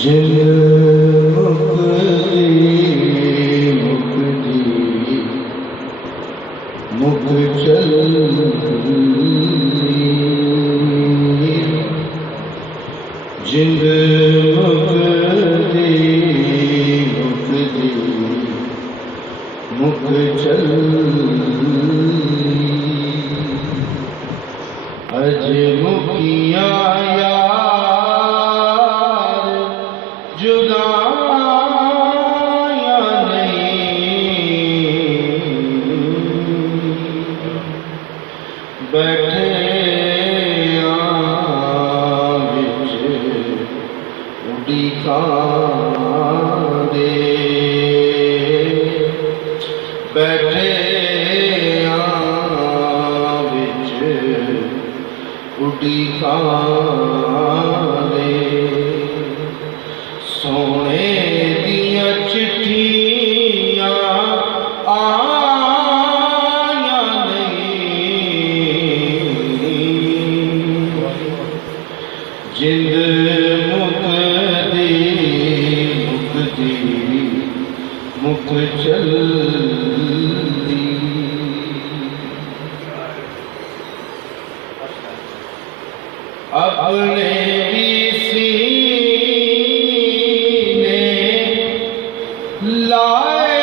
जिन मुक्ति मुक्ति मुख चली जिन मुक्ति मुक्ति मुख चली अज मुखिया यार जुदाया नहीं बैठे विच उड़ी दे बैठे उड़ी दे सोने दिया चिट्ठियां आया नहीं जिंद मुक्ति मुक्ति मुख चली अपने सीने लाए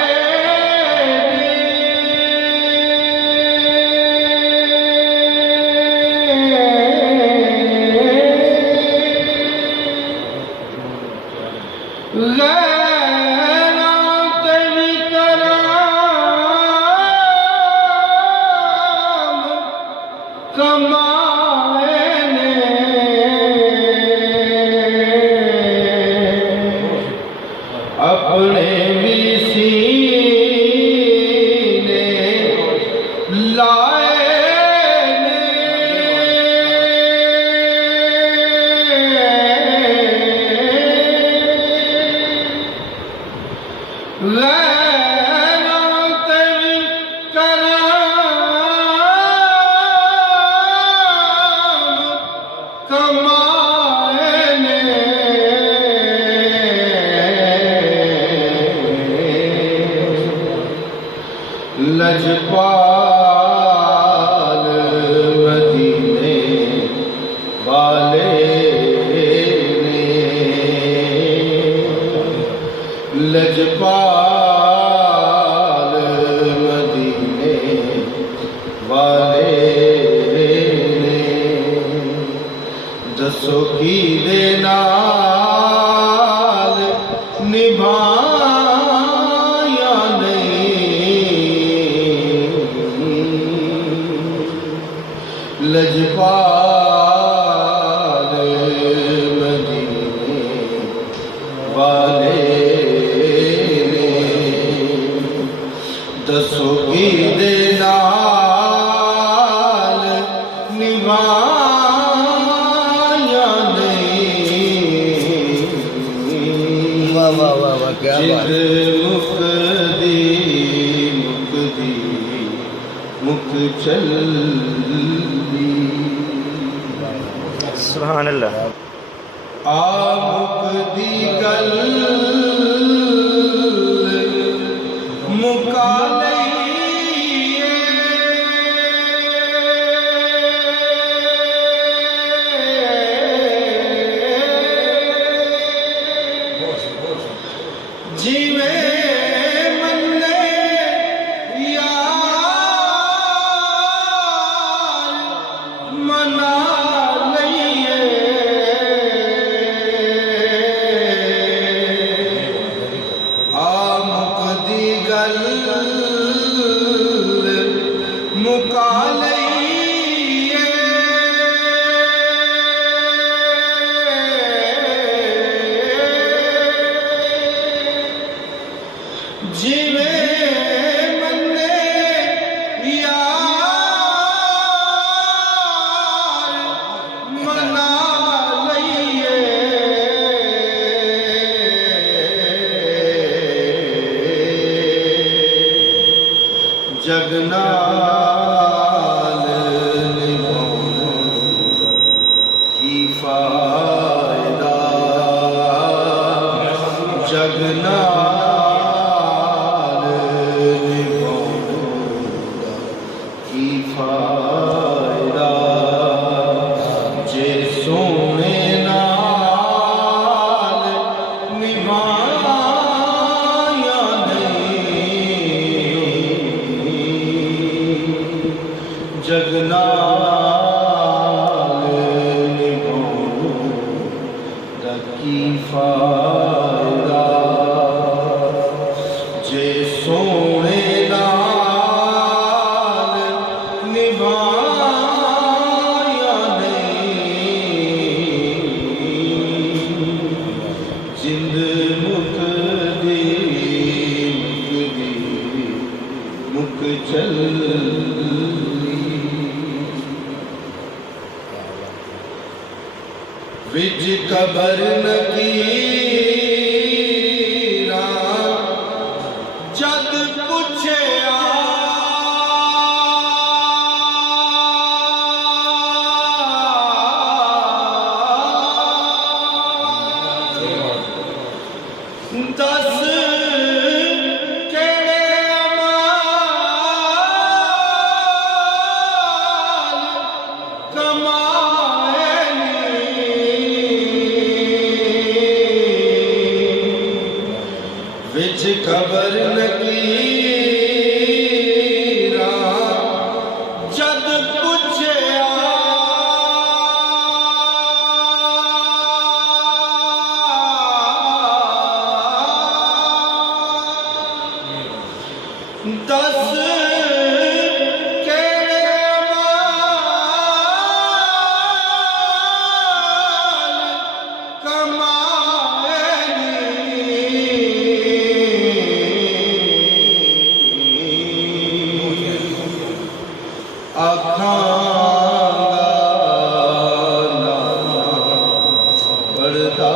अपने भी सीने लाए लजपाल मदीने वाले ने लजपाल मदीने वाले ने दसो की दे नाल निभा लजपाल मदीने वाले ने दसो की दे नाल निभाया नहीं वाह वाह वाह वाह क्या बात मुक्ति मुक्ति मुख चली सुभान अल्लाह मुक्ति गल मुका लईए जीवे मन्ने यार मना मुका लईए जिवे मन्ने यार मना लईए जगना फायदा विच कबर नकीरा जद पुछया दस केड़े अमाल कमाए विच खबर नकीरा जद पुछया दस केड़े अमाल कमाए आखांगा ना पड़दा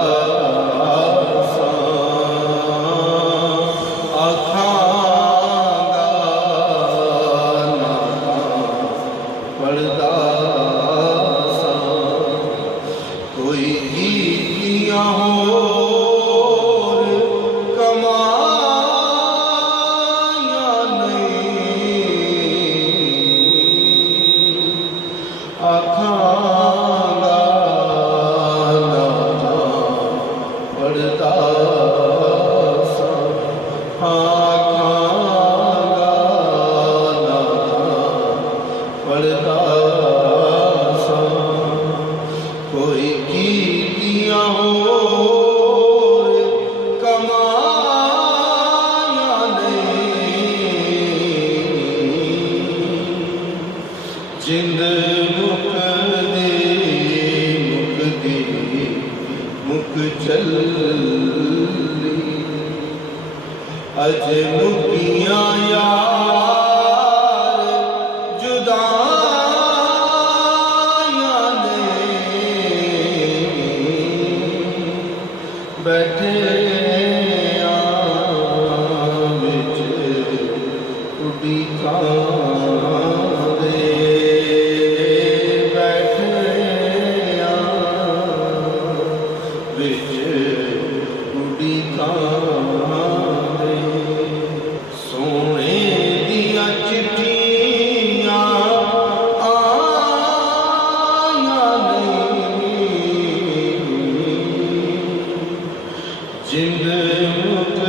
पड़दा कोई कीतियां होर कमाया नहीं आखांगा ना पड़दा पड़दा कोई कीतियां होर कमाया नहीं जिंद मुक चली अज मुकियां यार जुदाइयां नहीं बैठे विच उड़ीकां दे बैठे विच उड़ीकां दे सोने दियां चिट्ठियां आया नहीं जिंद मुक